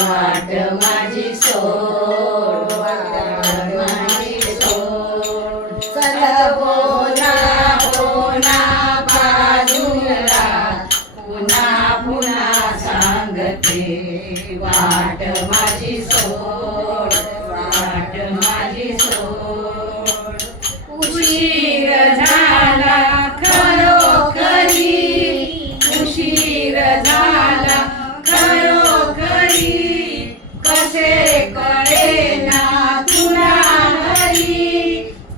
वाट माझी सोड, वाट माझी सोड. चल बोला बोला बाजूला, पुन्हा पुन्हा सांगते वाट माझी सोड, वाट माझी सोड. उशीर झाला खरोखरी, उशीर झाला खरोखरी. कसे कळेना तुला हरी,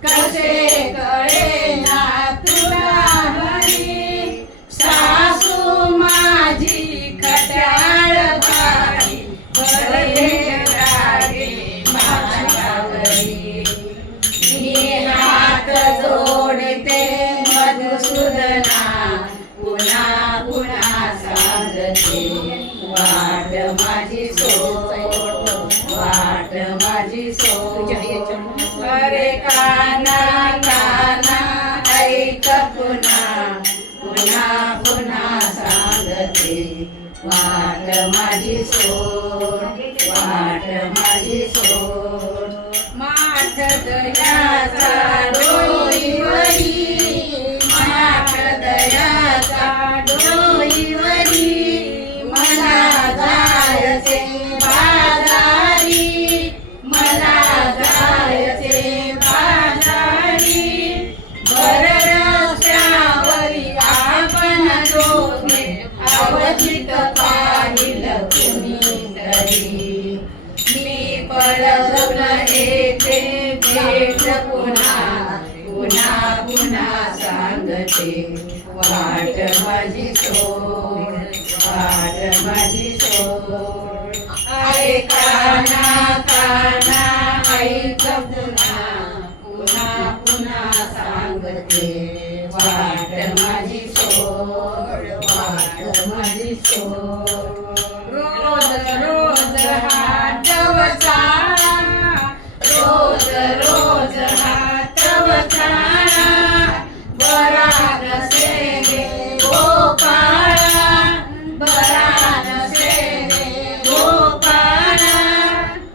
कसे कळेना तुला हरी. सासू माझी खट्याळ बाई, बरे रागे माझ्यावरी. मी हात जोडते मधुसूदना, पुन्हा पुन्हा सांगते वाट माझी सोड, वाट माझी सोड. अरे काना काना ऐक पुन्हा, पुन्हा पुन्हा सांगते वाट माझी सोड, वाट माझी सोड. माठ दयाचा डोईवरी, माठ दयाचा डोईवरी. मला जायचे बाजारी, मला जायचे बाजारी. बर रस्त्यावरी आपण दोघे, अवचित पाहिलं कुणीतरी. मी पळवून येते भेट पुन्हा, पुन्हा पुन्हा सांगते वाट माझी सोड, वाट माझी सोड. अरे काना काना ऐक पुन्हा, पुन्हा पुन्हा सांगते वाट माझी सोड, वाट माझी सोड. रोज रोज हात वचाळा, रोज रोज हात वचाळा. बरा नसेले गोपाळा, बरा नसेले गोपाळा.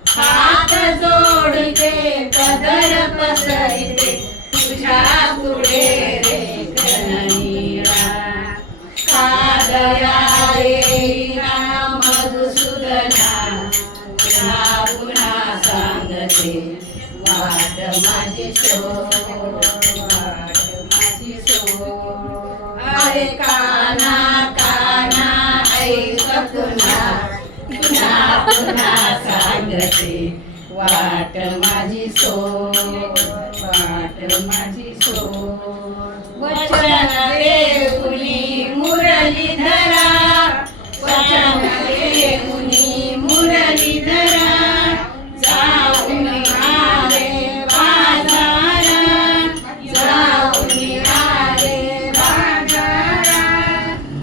हात जोडते पदर पसरते तुझ्या पुढे रे गणनीळा. कादया येईना मधुसूदना, पुन्हा पुन्हा सांगते वाट माझी सोड, वाट माझी सोड. अरे काना काना ऐक पुन्हा, पुन्हा पुन्हा सांगते वाट माझी सोड, वाट माझी सोड. वचन देऊनी मुरलीधरा, वचन देऊनी मुरलीधरा. जाऊन आले बाजारा, जाऊन आले बाजारा.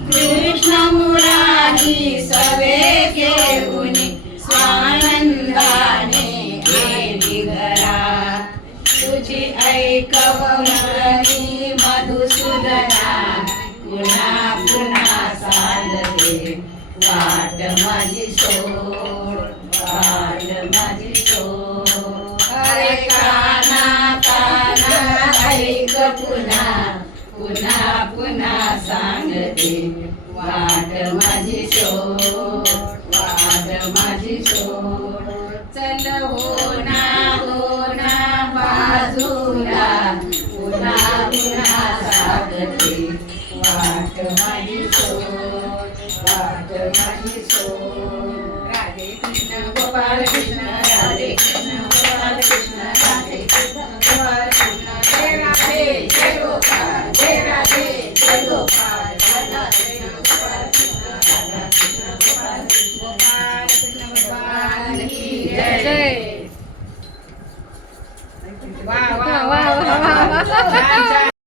कृष्ण मुरारी सवे घेऊनी आनंदाने गेली घरा. तुझी ऐकवणी मधुसूदना, पुन्हा पुन्हा सांगते वाट माझी सोड, वाट माझी सोड. अरे काना काना ऐक पुन्हा, पुन्हा पुन्हा सांगते वाट माझी सोड, वाट माझी सोड. चल हो ना बाजूला, पुन्हा पुन्हा सांगते वाट माझी सोड, वाट माझी सोड.